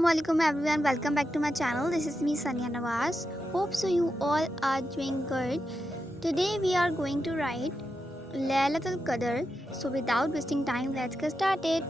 Assalamualaikum everyone, welcome back to my channel. This is me Sania Nawaz. Hope so you all are doing good. Today we are going to write Lailat-ul-Qadr. So without wasting time, let's get started.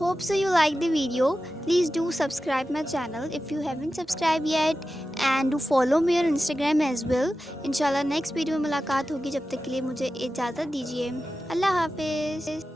Hope so you like the video. Please do subscribe my channel if you haven't subscribed yet, and do follow me on Instagram as well. इंशाल्लाह next video में मुलाकात होगी. जब तक के लिए मुझे इजाज़त दीजिए. अल्लाह हाफिज़.